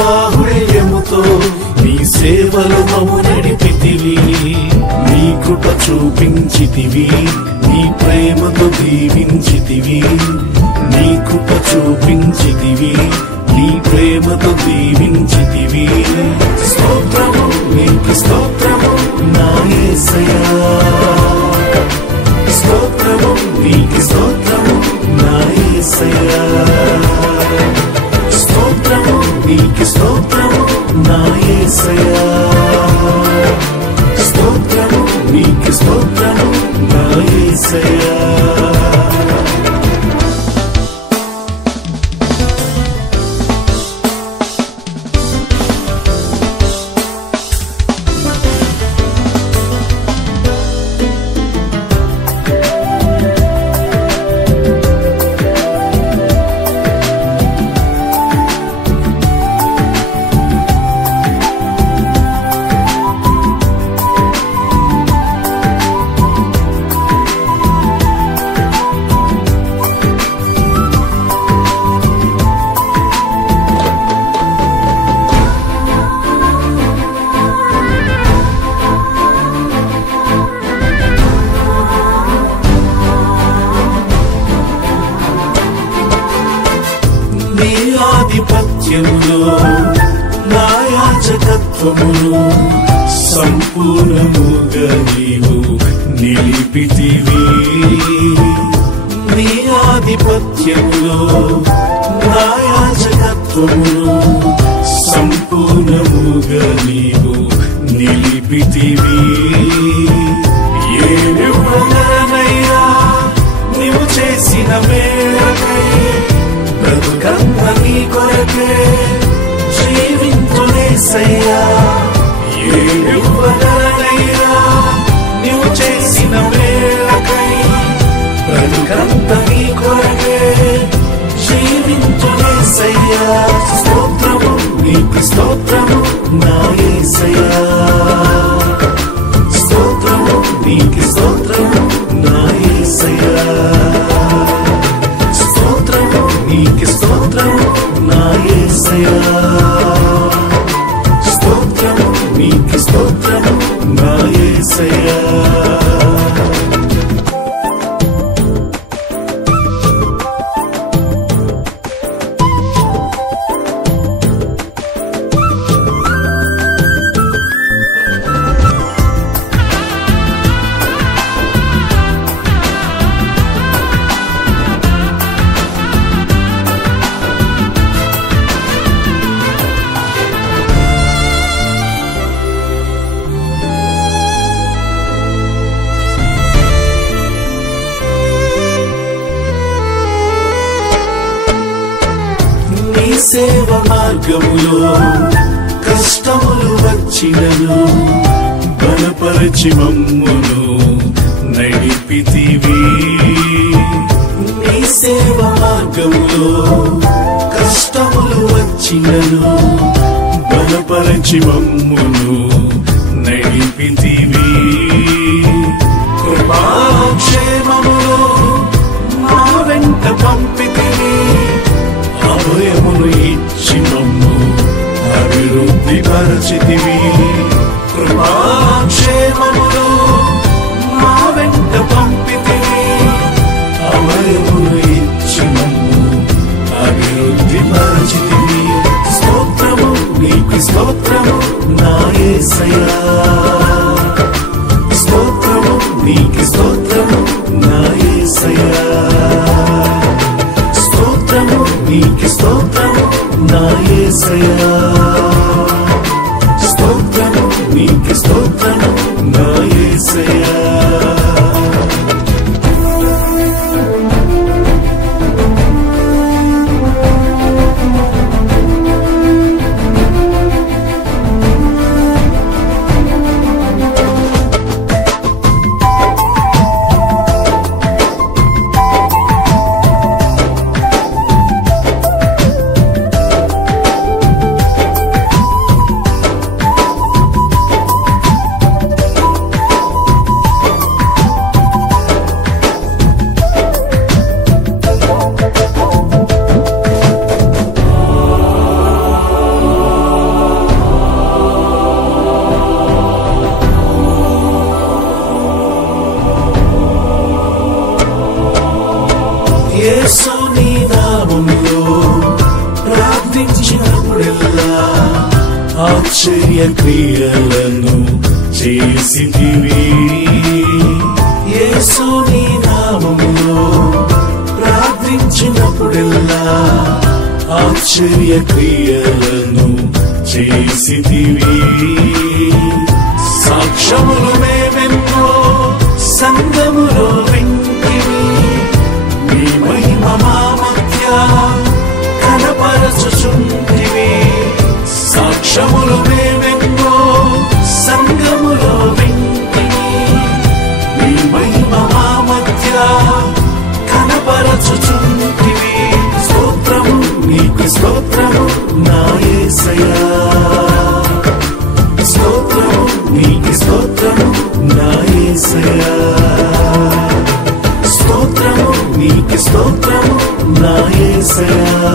బాహుళ్యముతో నీ సేవలు మము నడిపితివి, నీ కృప చూపించితివి, నీ ప్రేమతో దీవించితివి, నీ కృప చూపించితివి, నీ ప్రేమతో దీవించితివి. స్తోత్రము నీకు స్తోత్రము నా యేసయ్యా, స్తోత్రము నీకు స్తోత్రము నా యేసయ్యా, స్తోత్రము నీకు స్తోత్రము నా యేసయ్యా, స్తోత్రము నీకు స్తోత్రము నా యేసయ్యా. నీ ఆధిపత్యములో నా యాజకత్వమును సంపూర్ణముగా నీవు నిలిపితివి, నీ ఆధిపత్యములో నా యాజకత్వమును సంపూర్ణముగా నీవు నిలిపితివి. ఏనివ్వగలనయ్యా నీవు చేసిన మేలకై, బ్రతుకంత నీ కొరకే జీవింతునేసయ్యా. ఏనివ్వగలనయ్యా నీవు చేసిన మేలకై, బ్రతుకంత నీ కొరకే జీవింతునేసయ్యా. స్తోత్రము నీకు స్తోత్రము నా యేసయ్యా, స్తోత్రము నీకు స్తోత్రము నా యేసయ్యా, స్తోత్రము నీకు స్తోత్రము నా యేసయ్యా, స్తోత్రము నీకు స్తోత్రము నా యేసయ్యా. సేవ మార్గములో కష్టములు వచ్చినను బలపరచి మమ్మును నడిపితివి, నీ సేవ మార్గములో కష్టములు వచ్చినను బలపరచి మమ్మును నడిపితివి. కృపాక్షేమములో మా వెంట పంపితివి, అభయమును ఇచ్చి మమ్ము అభివృద్ధి పరచితివి. కృపాక్షేమములో మా వెంట పంపితివి, అభయమును ఇచ్చి మమ్ము అభివృద్ధి పరచితివి. స్తోత్రము నీకు స్తోత్రము నా యేసయ్యా, స్తోత్రము నీకు స్తోత్రము నా యేసయ్యా, స్తోత్రము నీకు స్తోత్రము నా యేసయ్యా, స్తోత్రము నీకు స్తోత్రము నా యేసయ్యా. క్రియలను చేసితివి. యేసు నీ నామములో ప్రార్థించినప్పుడెల్లా ఆశ్చర్య క్రియలను చేసితివి. సాక్ష్యములు మేమెన్నో సంగములో వింటివి. నీ మహిమ మా మధ్య కనపరచుచుంటివి. సాక్ష్యములు మేమెన్నో సంగములో వింటివి. నీ మహిమ మా మధ్య కనపరచుచుంటివి. స్తోత్రము నీకు స్తోత్రము నా యేసయ్యా. స్తోత్రము నీకు స్తోత్రము నా యేసయ్యా. స్తోత్రము నీకు స్తోత్రము నా యేసయ్యా.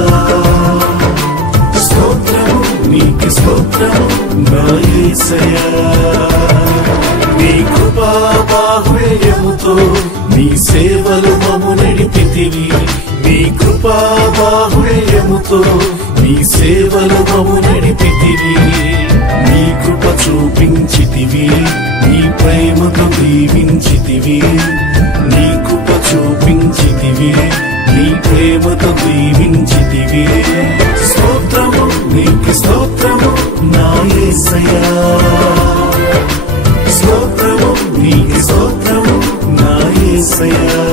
స్తోత్రము నీకు స్తోత్రము నా యేసయ్యా. నీ కృపా బాహుళ్యముతో నీ సేవలు మము నడిపితివి. నీ కృపా బాహుళ్యముతో నీ సేవలు మము నడిపితివి. నీ కృప చూపించితివి. నీ ప్రేమతో దీవించితివి. నీ కృప చూపించితివి. నీ ప్రేమతో దీవించితివి. స్తోత్రము నీకు స్తోత్రము నా యేసయ్యా. స్తోత్రము నీకు స్తోత్రము నా యేసయ్యా.